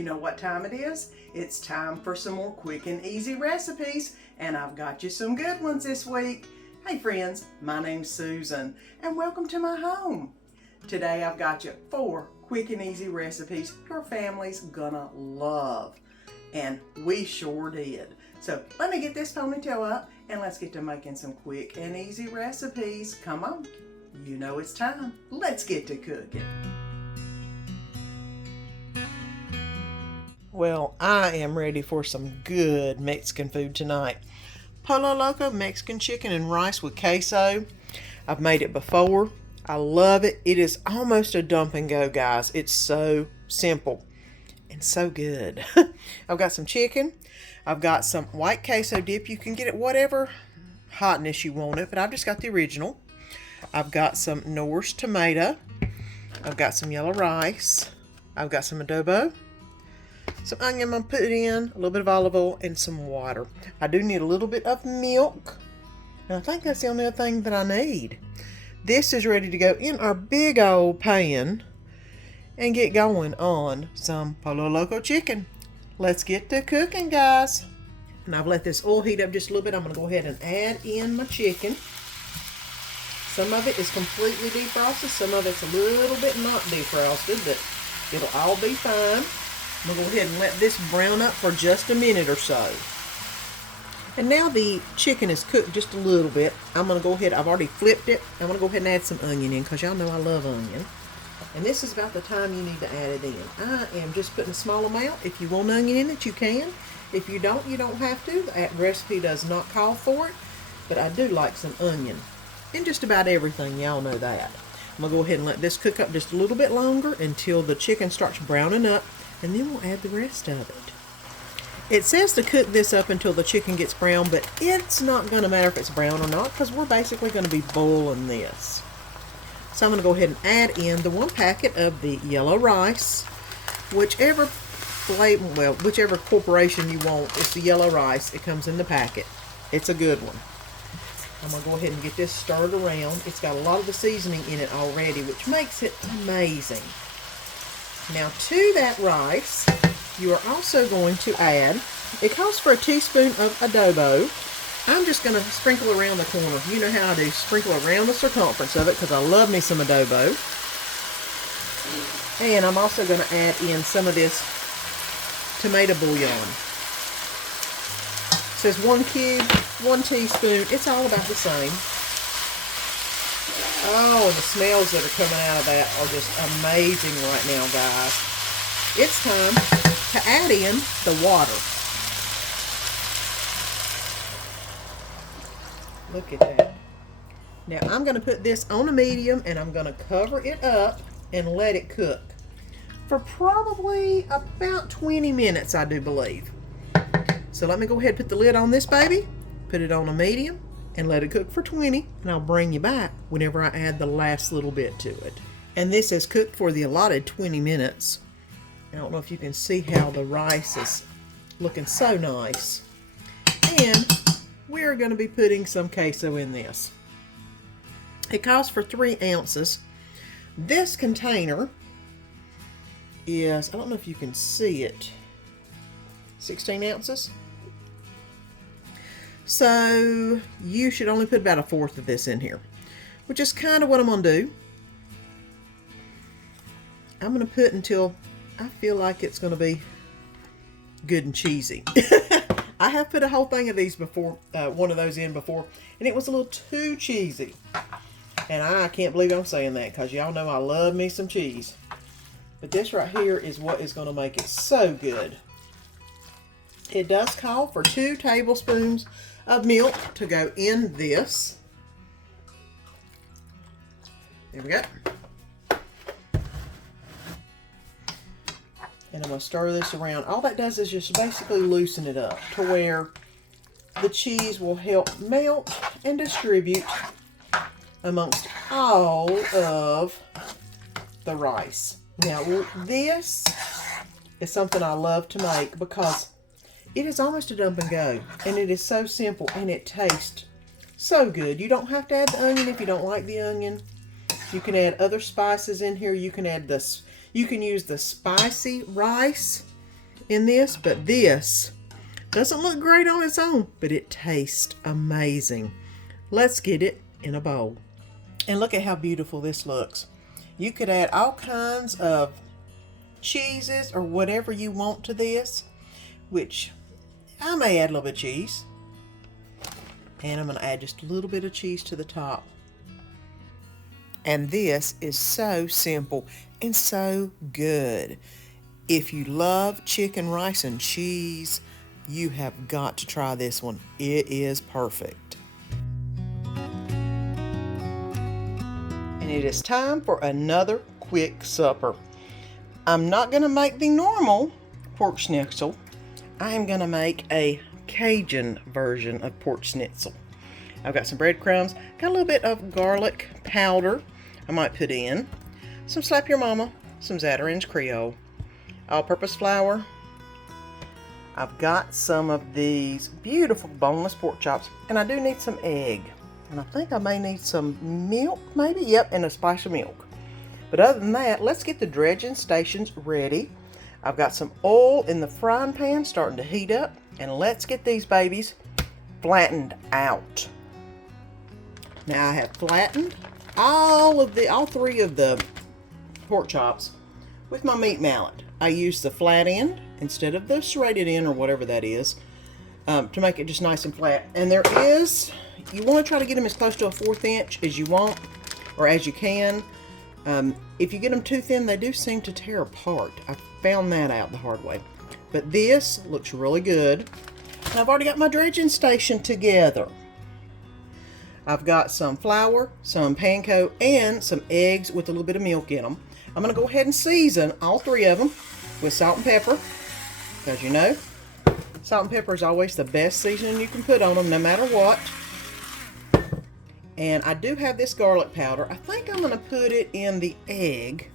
You know what time it is? It's time for some more quick and easy recipes, and I've got you some good ones this week. Hey friends, my name's Susan, and welcome to my home. Today I've got you 4 quick and easy recipes your family's gonna love, and we sure did. So let me get this ponytail up and let's get to making some quick and easy recipes. Come on, you know it's time. Let's get to cooking. Well, I am ready for some good Mexican food tonight. Polo Loco Mexican chicken and rice with queso. I've made it before. I love it. It is almost a dump and go, guys. It's so simple and so good. I've got some chicken. I've got some white queso dip. You can get it whatever hotness you want it, but I've just got the original. I've got some Norse tomato. I've got some yellow rice. I've got some adobo. Some onion I'm going to put in, a little bit of olive oil, and some water. I do need a little bit of milk. And I think that's the only other thing that I need. This is ready to go in our big old pan and get going on some Polo Loco chicken. Let's get to cooking, guys. And I've let this oil heat up just a little bit. I'm going to go ahead and add in my chicken. Some of it is completely defrosted. Some of it's a little bit not defrosted, but it'll all be fine. I'm going to go ahead and let this brown up for just a minute or so. And now the chicken is cooked just a little bit. I'm going to go ahead, I've already flipped it. I'm going to go ahead and add some onion in because y'all know I love onion. And this is about the time you need to add it in. I am just putting a small amount. If you want onion in it, you can. If you don't have to. The recipe does not call for it. But I do like some onion in just about everything. Y'all know that. I'm going to go ahead and let this cook up just a little bit longer until the chicken starts browning up. And then we'll add the rest of it. It says to cook this up until the chicken gets brown, but it's not going to matter if it's brown or not because we're basically going to be boiling this. So I'm going to go ahead and add in the 1 packet of the yellow rice. Whichever corporation you want, it's the yellow rice. It comes in the packet. It's a good one. I'm going to go ahead and get this stirred around. It's got a lot of the seasoning in it already, which makes it amazing. Now to that rice, you are also going to add, it calls for a teaspoon of adobo. I'm just going to sprinkle around the corner. You know how I do, sprinkle around the circumference of it because I love me some adobo. And I'm also going to add in some of this tomato bouillon. It says 1 cube, 1 teaspoon. It's all about the same. Oh, and the smells that are coming out of that are just amazing right now, guys. It's time to add in the water. Look at that. Now I'm going to put this on a medium and I'm going to cover it up and let it cook for probably about 20 minutes, I do believe. So let me go ahead and put the lid on this baby, put it on a medium, and let it cook for 20, and I'll bring you back whenever I add the last little bit to it. And this is cooked for the allotted 20 minutes. I don't know if you can see how the rice is looking so nice. And we're going to be putting some queso in this. It calls for 3 ounces. This container is, I don't know if you can see it, 16 ounces. So you should only put about 1/4 of this in here, which is kind of what I'm going to do. I'm going to put until I feel like it's going to be good and cheesy. I have put a whole thing of these before, one of those in before, and it was a little too cheesy. And I can't believe I'm saying that because y'all know I love me some cheese. But this right here is what is going to make it so good. It does call for 2 tablespoons of milk to go in this. There we go. And I'm going to stir this around. All that does is just basically loosen it up to where the cheese will help melt and distribute amongst all of the rice. Now this is something I love to make because it is almost a dump and go, and it is so simple and it tastes so good. You don't have to add the onion if you don't like the onion. You can add other spices in here. You can add this. You can use the spicy rice in this, but this doesn't look great on its own, but it tastes amazing. Let's get it in a bowl. And look at how beautiful this looks. You could add all kinds of cheeses or whatever you want to this, which I may add a little bit of cheese. And I'm going to add just a little bit of cheese to the top. And this is so simple and so good. If you love chicken, rice, and cheese, you have got to try this one. It is perfect. And it is time for another quick supper. I'm not going to make the normal pork schnitzel. I am going to make a Cajun version of pork schnitzel. I've got some breadcrumbs, got a little bit of garlic powder I might put in, some Slap Your Mama, some Zatarain's Creole, all-purpose flour. I've got some of these beautiful boneless pork chops, and I do need some egg. And I think I may need some milk, maybe? Yep, and a splash of milk. But other than that, let's get the dredging stations ready. I've got some oil in the frying pan starting to heat up, and let's get these babies flattened out. Now I have flattened all three of the pork chops with my meat mallet. I use the flat end instead of the serrated end or whatever that is, to make it just nice and flat. And you want to try to get them as close to a 1/4 inch as you want, or as you can. If you get them too thin, they do seem to tear apart. I found that out the hard way. But this looks really good. And I've already got my dredging station together. I've got some flour, some panko, and some eggs with a little bit of milk in them. I'm going to go ahead and season all three of them with salt and pepper, because you know, salt and pepper is always the best seasoning you can put on them, no matter what. And I do have this garlic powder. I think I'm going to put it in the egg,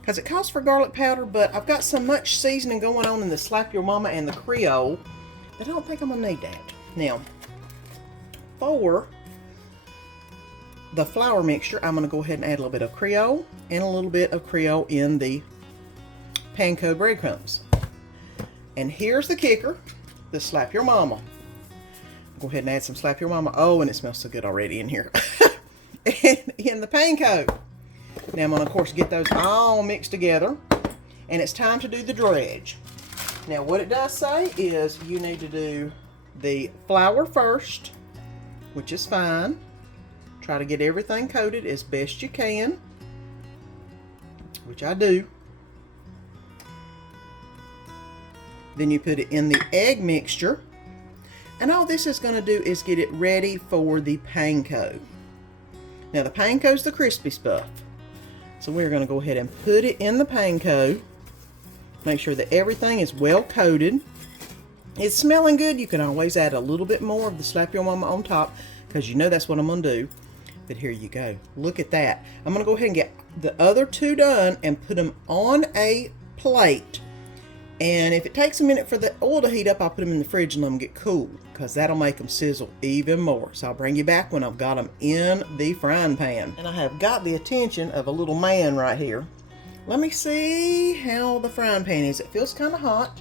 because it calls for garlic powder, but I've got so much seasoning going on in the Slap Your Mama and the Creole that I don't think I'm going to need that. Now, for the flour mixture, I'm going to go ahead and add a little bit of Creole and a little bit of Creole in the panko breadcrumbs. And here's the kicker, the Slap Your Mama. Go ahead and add some Slap Your Mama. Oh, and it smells so good already in here. And in the panko. Now I'm going to, of course, get those all mixed together. And it's time to do the dredge. Now what it does say is you need to do the flour first, which is fine. Try to get everything coated as best you can, which I do. Then you put it in the egg mixture. And all this is going to do is get it ready for the panko. Now the panko is the crispy stuff. So we're going to go ahead and put it in the panko. Make sure that everything is well coated. It's smelling good. You can always add a little bit more of the Slap Your Mama on top, because you know that's what I'm going to do. But here you go. Look at that. I'm going to go ahead and get the other two done and put them on a plate. And if it takes a minute for the oil to heat up, I'll put them in the fridge and let them get cool, because that'll make them sizzle even more. So I'll bring you back when I've got them in the frying pan. And I have got the attention of a little man right here. Let me see how the frying pan is. It feels kind of hot.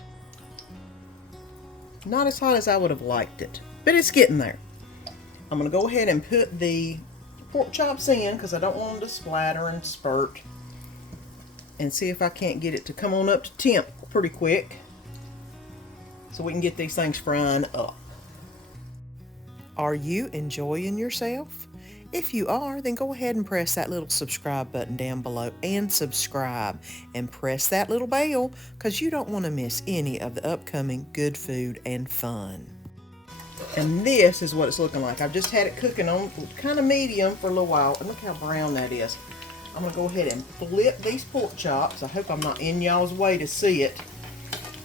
Not as hot as I would have liked it, but it's getting there. I'm going to go ahead and put the pork chops in, because I don't want them to splatter and spurt. And see if I can't get it to come on up to temp pretty quick, so we can get these things frying up. Are you enjoying yourself? If you are, then go ahead and press that little subscribe button down below and subscribe, and press that little bell, because you don't want to miss any of the upcoming good food and fun. And this is what it's looking like. I've just had it cooking on kind of medium for a little while, and look how brown that is. I'm going to go ahead and flip these pork chops. I hope I'm not in y'all's way to see it.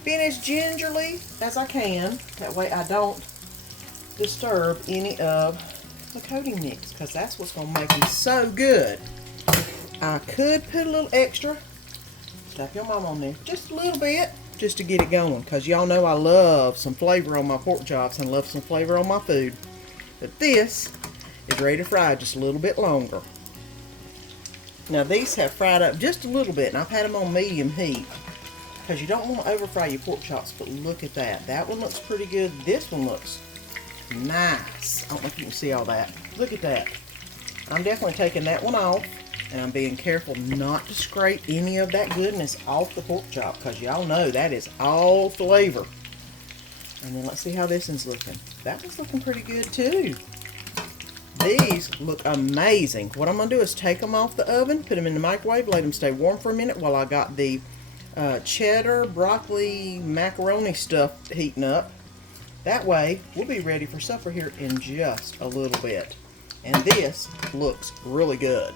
Being as gingerly as I can. That way I don't disturb any of the coating mix, because that's what's going to make them so good. I could put a little extra Slap Your Mama on there. Just a little bit, just to get it going. Because y'all know I love some flavor on my pork chops and love some flavor on my food. But this is ready to fry just a little bit longer. Now these have fried up just a little bit, and I've had them on medium heat. because you don't want to over fry your pork chops. But look at that. That one looks pretty good. This one looks nice. I don't know if you can see all that. Look at that. I'm definitely taking that one off, and I'm being careful not to scrape any of that goodness off the pork chop, because y'all know that is all flavor. And then let's see how this one's looking. That one's looking pretty good too. These look amazing. What I'm going to do is take them off the oven, put them in the microwave, let them stay warm for a minute while I got the cheddar, broccoli, macaroni stuff heating up. That way, we'll be ready for supper here in just a little bit. And this looks really good.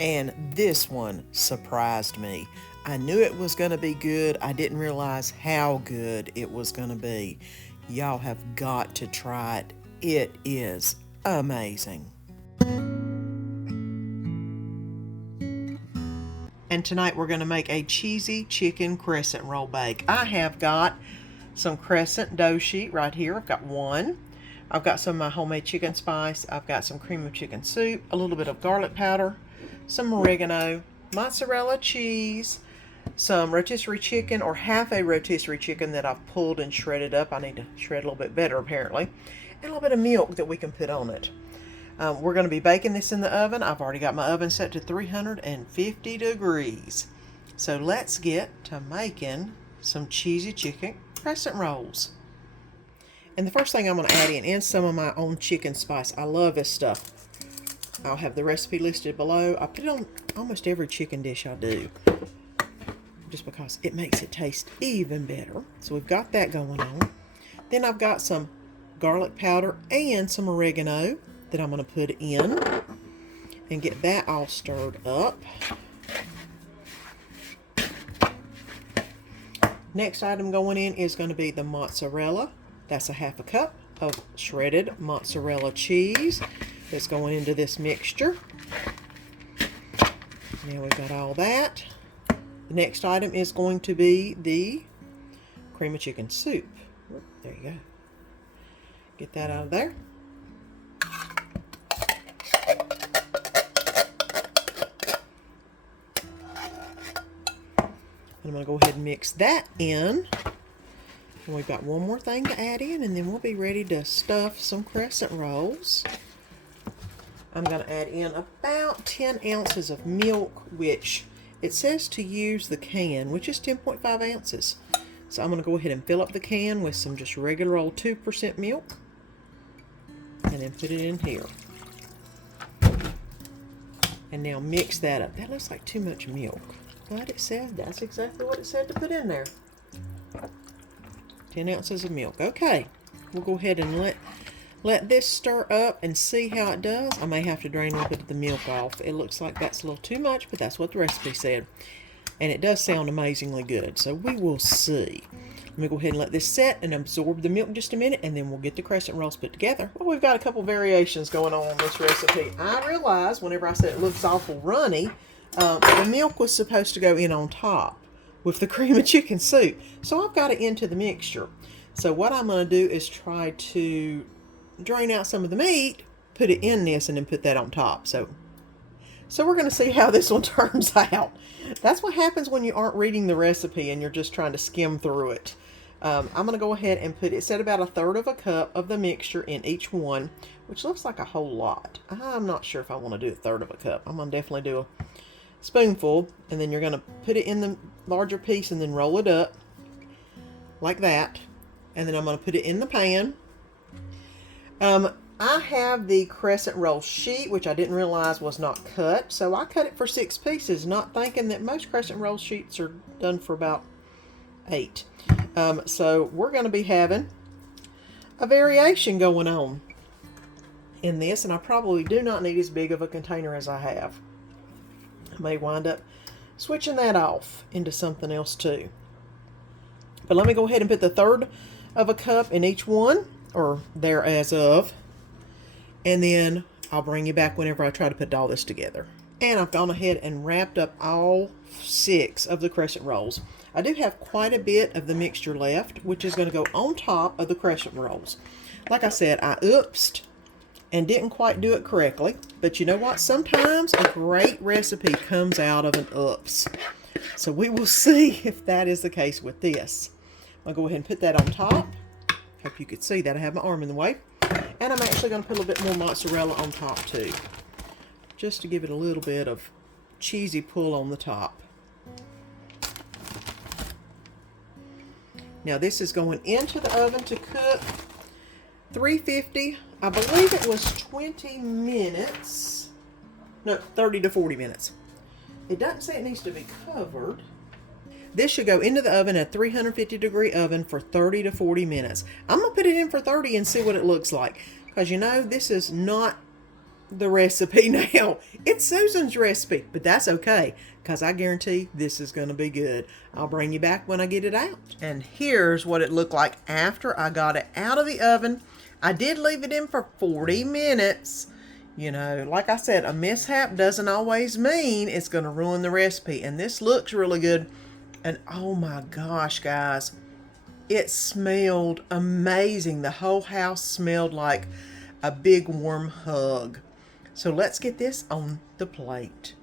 And this one surprised me. I knew it was going to be good. I didn't realize how good it was going to be. Y'all have got to try it. It is amazing. And tonight we're going to make a cheesy chicken crescent roll bake. I have got some crescent dough sheet right here. I've got one. I've got some of my homemade chicken spice. I've got some cream of chicken soup, a little bit of garlic powder, some oregano, mozzarella cheese, some rotisserie chicken, or half a rotisserie chicken that I've pulled and shredded up. I need to shred a little bit better apparently. And a little bit of milk that we can put on it. We're going to be baking this in the oven. I've already got my oven set to 350 degrees. So let's get to making some cheesy chicken crescent rolls. And the first thing I'm going to add in is some of my own chicken spice. I love this stuff. I'll have the recipe listed below. I put it on almost every chicken dish I do, just because it makes it taste even better. So we've got that going on. Then I've got some garlic powder and some oregano that I'm going to put in and get that all stirred up. Next item going in is going to be the mozzarella. That's a half a cup of shredded mozzarella cheese that's going into this mixture. Now we've got all that. The next item is going to be the cream of chicken soup. There you go. Get that out of there. I'm going to go ahead and mix that in. And we've got one more thing to add in, and then we'll be ready to stuff some crescent rolls. I'm going to add in about 10 ounces of milk, which it says to use the can, which is 10.5 ounces. So I'm going to go ahead and fill up the can with some just regular old 2% milk, and then put it in here. And now mix that up. That looks like too much milk, but it says that's exactly what it said to put in there. 10 ounces of milk. Okay, we'll go ahead and let this stir up and see how it does. I may have to drain a little bit of the milk off. It looks like that's a little too much, but that's what the recipe said. And it does sound amazingly good, so we will see. Let me go ahead and let this set and absorb the milk just a minute, and then we'll get the crescent rolls put together. Well, we've got a couple variations going on this recipe. I realized whenever I said it looks awful runny, the milk was supposed to go in on top with the cream of chicken soup. So I've got it into the mixture. So what I'm going to do is try to drain out some of the meat, put it in this, and then put that on top. So we're going to see how this one turns out. That's what happens when you aren't reading the recipe and you're just trying to skim through it. I'm going to go ahead and put it, set about 1/3 of a cup of the mixture in each one, which looks like a whole lot. I'm not sure if I want to do 1/3 of a cup. I'm going to definitely do a spoonful, and then you're going to put it in the larger piece and then roll it up like that. And then I'm going to put it in the pan. I have the crescent roll sheet, which I didn't realize was not cut. So I cut it for 6 pieces, not thinking that most crescent roll sheets are done for about 8. So we're going to be having a variation going on in this, and I probably do not need as big of a container as I have. I may wind up switching that off into something else too. But let me go ahead and put the 1/3 of a cup in each one, or there as of, and then I'll bring you back whenever I try to put all this together. And I've gone ahead and wrapped up all 6 of the crescent rolls. I do have quite a bit of the mixture left, which is going to go on top of the crescent rolls. Like I said, I oopsed and didn't quite do it correctly. But you know what? Sometimes a great recipe comes out of an oops. So we will see if that is the case with this. I'll go ahead and put that on top. Hope you could see that I have my arm in the way. And I'm actually going to put a little bit more mozzarella on top too, just to give it a little bit of cheesy pull on the top. Now this is going into the oven to cook 350. I believe it was 20 minutes. No, 30 to 40 minutes. It doesn't say it needs to be covered. This should go into the oven at 350-degree oven for 30 to 40 minutes. I'm going to put it in for 30 and see what it looks like. Because you know, this is not the recipe now. It's Susan's recipe, but that's okay. Because I guarantee this is going to be good. I'll bring you back when I get it out. And here's what it looked like after I got it out of the oven. I did leave it in for 40 minutes. You know, like I said, a mishap doesn't always mean it's going to ruin the recipe. And this looks really good. And oh my gosh, guys, it smelled amazing. The whole house smelled like a big warm hug. So let's get this on the plate.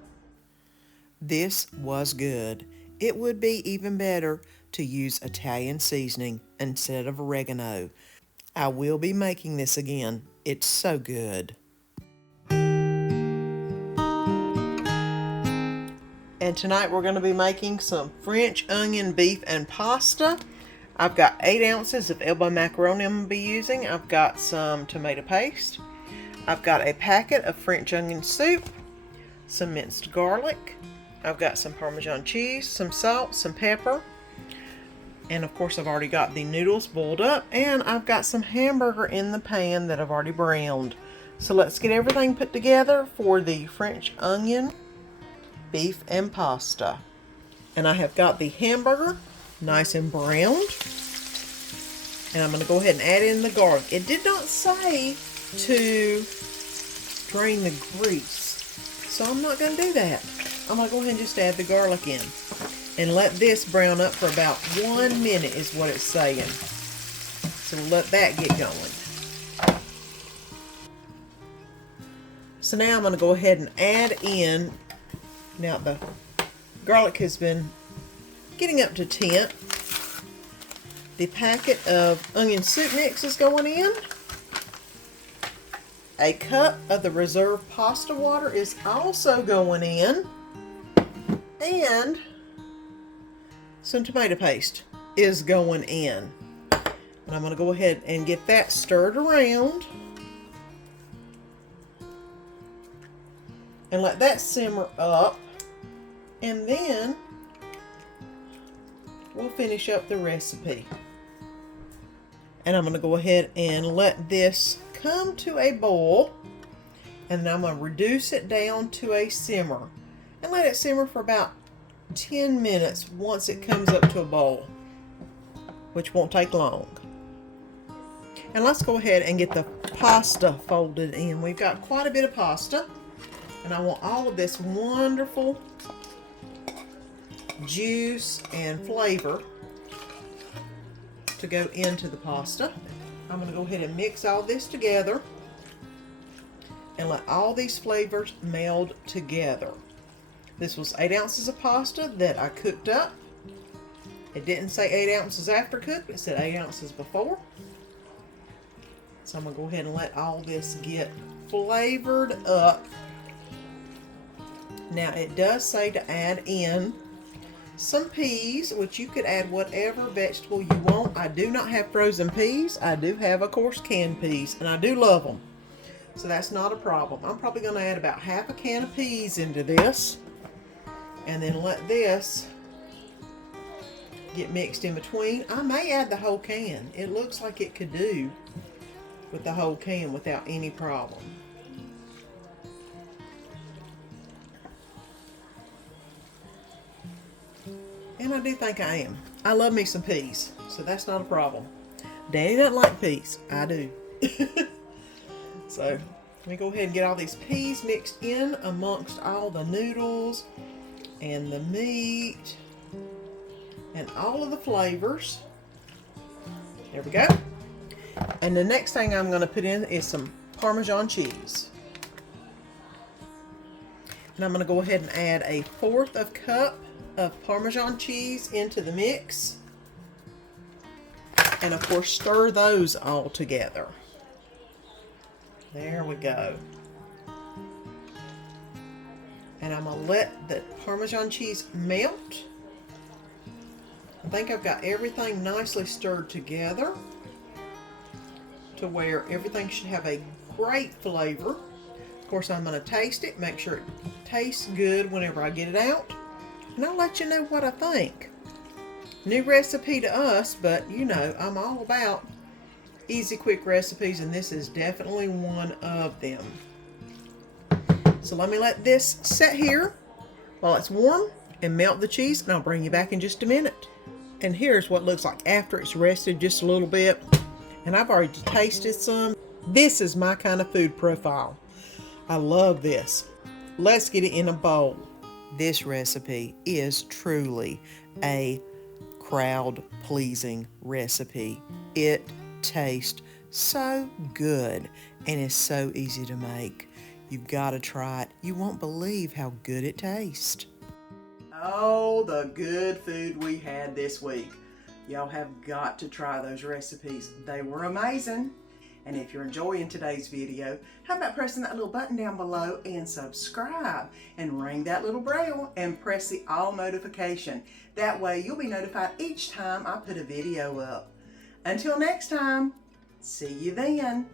This was good. It would be even better to use Italian seasoning instead of oregano. I will be making this again. It's so good. And tonight we're going to be making some French onion beef and pasta. I've got 8 ounces of elbow macaroni I'm going to be using. I've got some tomato paste. I've got a packet of French onion soup, some minced garlic. I've got some Parmesan cheese, some salt, some pepper. And of course I've already got the noodles boiled up. And I've got some hamburger in the pan that I've already browned. So let's get everything put together for the French onion beef and pasta. And I have got the hamburger nice and browned, and I'm going to go ahead and add in the garlic. It did not say to drain the grease, so I'm not going to do that. I'm going to go ahead and just add the garlic in and let this brown up for about 1 minute is what it's saying. So we'll let that get going. So now I'm going to go ahead and add in. Now the garlic has been getting up to temp. The packet of onion soup mix is going in. A cup of the reserve pasta water is also going in. And some tomato paste is going in. And I'm going to go ahead and get that stirred around. And let that simmer up. And then we'll finish up the recipe. And I'm going to go ahead and let this come to a boil. And then I'm going to reduce it down to a simmer. And let it simmer for about 10 minutes once it comes up to a boil, which won't take long. And let's go ahead and get the pasta folded in. We've got quite a bit of pasta. And I want all of this wonderful juice and flavor to go into the pasta. I'm going to go ahead and mix all this together and let all these flavors meld together. This was 8 ounces of pasta that I cooked up. It didn't say 8 ounces after cooked, it said 8 ounces before. So I'm going to go ahead and let all this get flavored up. Now it does say to add in some peas, which you could add whatever vegetable you want. I do not have frozen peas. I do have, of course, canned peas, and I do love them. So that's not a problem. I'm probably going to add about half a can of peas into this, and then let this get mixed in between. I may add the whole can. It looks like it could do with the whole can without any problem. And I do think I am. I love me some peas, so that's not a problem. Danny doesn't like peas. I do. So let me go ahead and get all these peas mixed in amongst all the noodles and the meat and all of the flavors. There we go. And the next thing I'm going to put in is some Parmesan cheese. And I'm going to go ahead and add 1/4 cup of Parmesan cheese into the mix. And of course, stir those all together. There we go. And I'm gonna let the Parmesan cheese melt. I think I've got everything nicely stirred together to where everything should have a great flavor. Of course, I'm gonna taste it, make sure it tastes good whenever I get it out. And I'll let you know what I think. New recipe to us, but you know, I'm all about easy, quick recipes, and this is definitely one of them. So let me let this set here while it's warm and melt the cheese, and I'll bring you back in just a minute. And here's what it looks like after it's rested just a little bit. And I've already tasted some. This is my kind of food profile. I love this. Let's get it in a bowl. This recipe is truly a crowd-pleasing recipe. It tastes so good and is so easy to make. You've got to try it. You won't believe how good it tastes. Oh, the good food we had this week. Y'all have got to try those recipes. They were amazing. And if you're enjoying today's video, how about pressing that little button down below and subscribe and ring that little bell and press the all notification. That way you'll be notified each time I put a video up. Until next time, see you then.